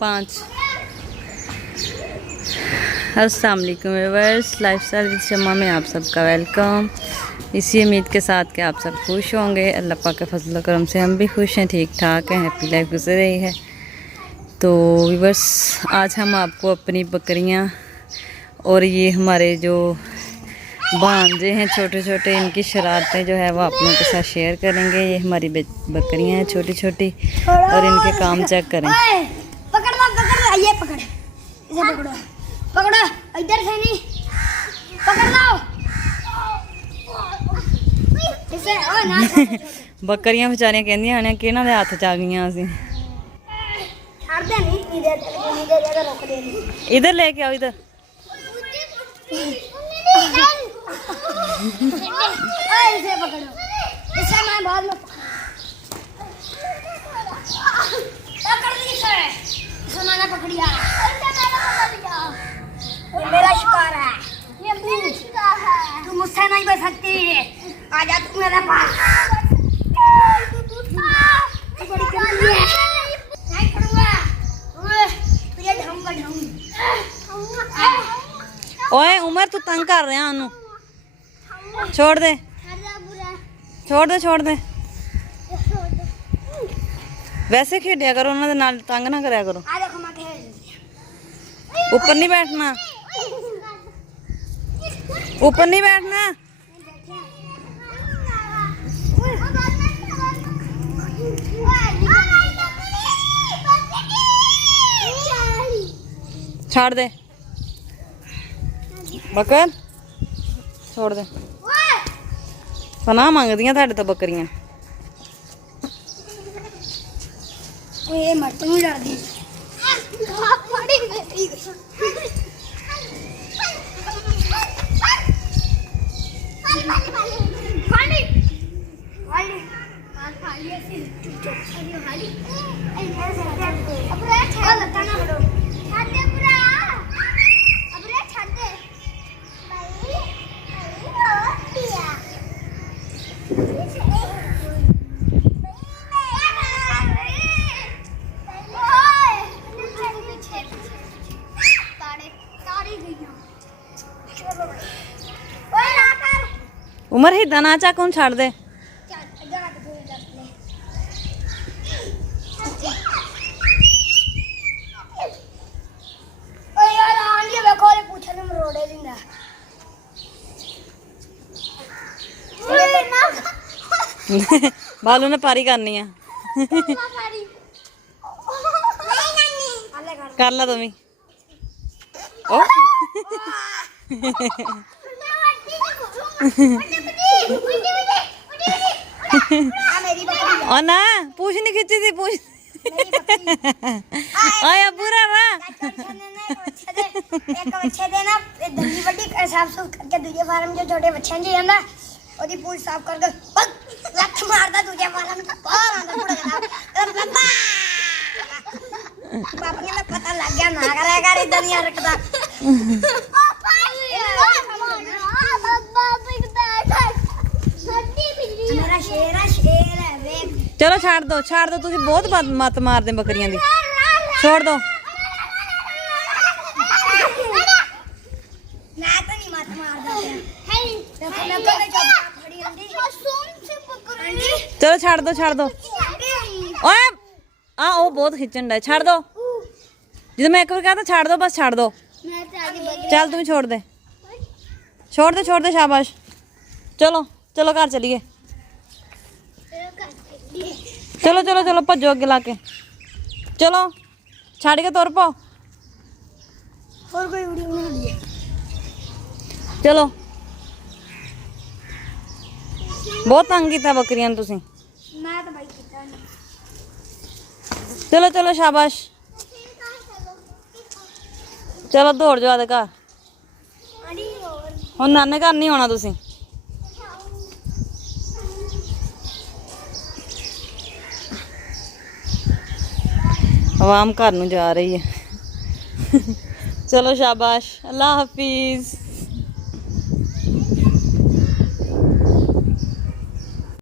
5। अस्सलाम वालेकुम viewers, lifestyle with शम्मा में आप सबका वेलकम। इसी उम्मीद के साथ कि आप सब खुश होंगे। अल्लाह पाक के फजल करम से हम भी खुश हैं, ठीक ठाक हैं, हैप्पी लाइफ गुजर रही है। तो व्यूअर्स, आज हम आपको अपनी बकरियां और ये हमारे जो भांजे हैं छोटे छोटे, इनकी शरारतें जो है वो आप लोगों के साथ शेयर करेंगे। ये हमारी बकरियां हैं छोटी छोटी, और इनके काम चेक करें। पकड़ लो, पकड़ लो, ये पकड़, इसे पकड़ो, पकड़ो, इधर से नहीं, पकड़ लो इसे। ओ ना बकरियां बेचारियां कहंदियां आने कि इन्हां दे हत्थ च आ गईयां ਅਸੀਂ। छाड़ दे नहीं, इधर रोक दे। इधर लेके आओ, इधर। इसे पकड़ो, इसे मैं बाद में पकड़ ली इसे। इसे मैंने पकड़िया, ये मेरा शिकार है, ये मेरा शिकार है। तू मुझसे नहीं बच सकती, आजा तू मेरे पास। नहीं पड़ूंगा, तुझे ढंग का ढंग। ओए उमर, तू तंग कर रहा है। छोड़ दे, छोड़ दे, छोड़ दे। वैसे खेडिया करो, उन्होंने नाल तंग ना करया करो। ऊपर नहीं बैठना, ऊपर नहीं बैठना। छाड़ दे बकर, छोड़ दे। पनाह मंगदियां तुहाडे तो बकरियां। ये मत नहीं डरदी। उमर ही दाना चा कौन छाड़ दे। बालू ने पारी करनी है। कर ला तुम। और ना पूछ नहीं खींची थी, पूछ। आया पूरा ना एक बच्चे दे ना दंडी बड्डी साफ सुफ करके दूजे फार्म जो छोटे बच्चे हैं जी है ना, ओदी पूछ साफ कर दो, लत मारदा दूजे फार्म में बाहर आंदा पुड़ गया। पापा ने पता लग गया ना करेगा रे दुनिया रखदा। मेरा शेर है, शेर है वे। चलो छाड़ दो, छाड़ दो। तुसी बहुत मत मार दे बकरियां दी। छोड़ दो। मैं तो नहीं मत मारदा। चलो छाड़ दो, छाड़ दो। ओए आ ओ बहुत खिंचन डा, छाड़ दो। जो मैं एक बार कहा था छाड़ दो, बस छाड़ दो। चल तुम छोड़ दे, छोड़ दे, छोड़ दे, शाबाश। चलो चलो घर चलिए। चलो चलो चलो भजो अगे लाके। चलो छाड़ के तुर पाओ। और कोई वीडियो बना लिए। चलो बहुत तंग किया बकरियां तुसी। मैं तो भाई कितना नहीं। चलो चलो शाबाश। चलो दौड़ जाओ आदे घर। हुण नाने घर नहीं आना तुसी। आवाम घर नूं जा रही है। चलो शाबाश, अल्लाह हाफिज।